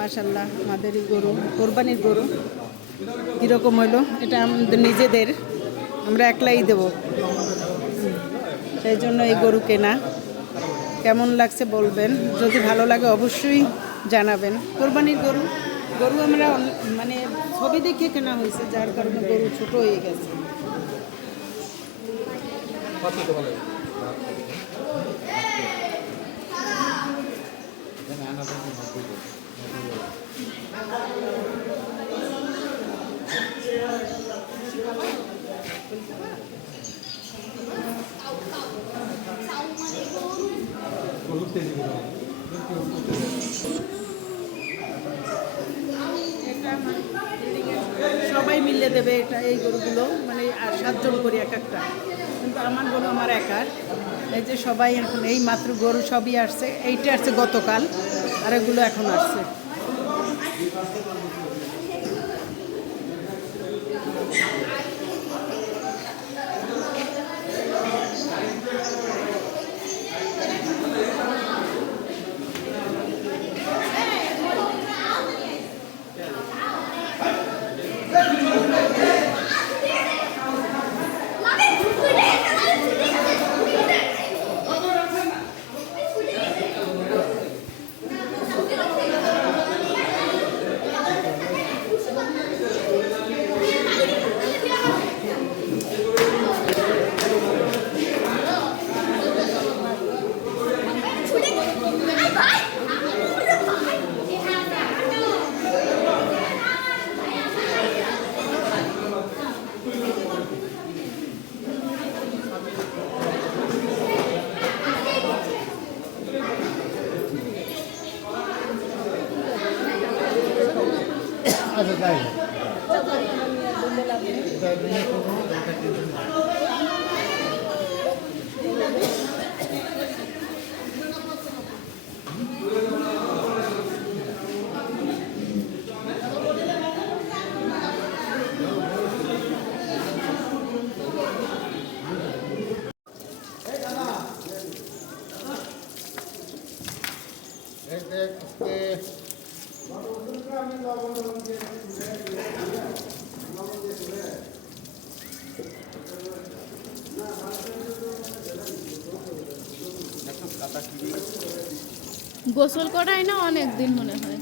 মাশাআল্লাহ আমাদেরই গরু, কোরবানির গরু। কীরকম হইলো? এটা আমাদের নিজেদের, আমরা একলাই দেব, সেই জন্য এই গরু কেনা। কেমন লাগছে বলবেন, যদি ভালো লাগে অবশ্যই জানাবেন। কোরবানির গরু, গরু আমরা মানে ছবি দেখে কেনা হয়েছে, যার কারণে গরু ছোট হয়ে গেছে। সবাই মিলে দেবে এটা, এই গরুগুলো মানে আর 7 জন করে এক একটা, কিন্তু আমার গরু আমার একার। এই যে সবাই এখন এই মাত্র গরু সবই আসছে, এইটা আসছে গতকাল, আর এগুলো এখন আসছে। গোসল করাই না অনেক দিন মনে হয়।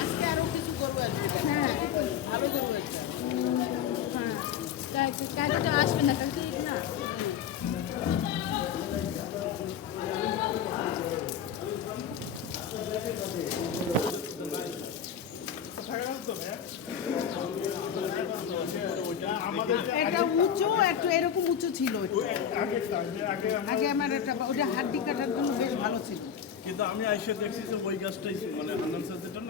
আজকে আরো কিছু করবো, আরো করবো। কালকে আসবে না, কালকে না এটা উঁচু, একটু এরকম উঁচু ছিল আগে আমার, এটা ওটা হাড্ডি কাটার জন্য বেশ ভালো ছিল, কিন্তু আমি আইসে দেখছি যে ওই গাছটাই মানে হান্নান স্যারদের জন্য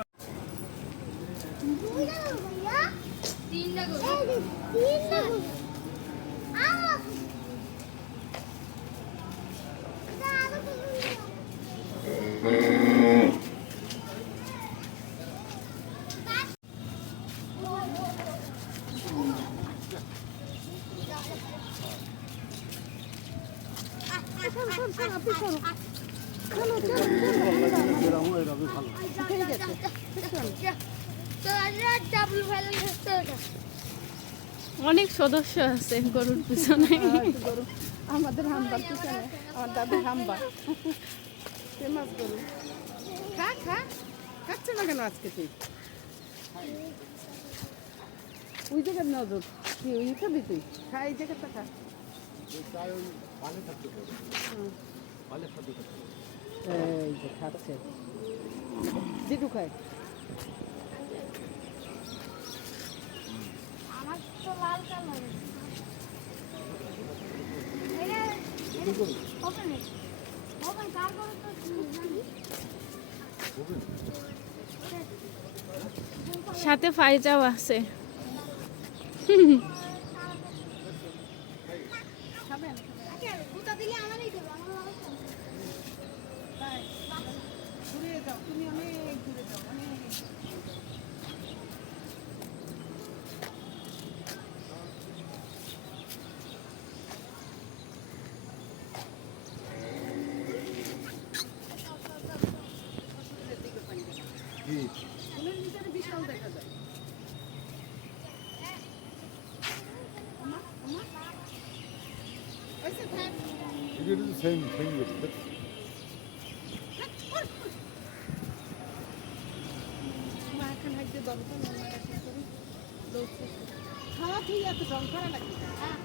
অনেক সদস্য আছে গরুর পিছনে। আমাদের হাম্বার পিছনে, আমার দাদা হাম্বার ফেমাস গরু। খা খা, খাচ্ছে না কেন আজকে তুই? ওই জায়গার নজর, তুই ওই খাবি, তুই খা, এই জায়গাটা খা। এই যে খাচ্ছে, যেটু খায়। আমার তো লাল কালার। সাথে ফাইজাও আছে। ঘুরে যাও, তুমি অনেক ঘুরে যাও, অনেক। ফুলের ভিতরে বিশাল দেখা যায়। It is the same thing with it. মা এখন হাইতে দরকার না, মা এখন করে দৌড়ছে। খাওয়া ঠিক আছে, রং করা লাগবে না। হ্যাঁ।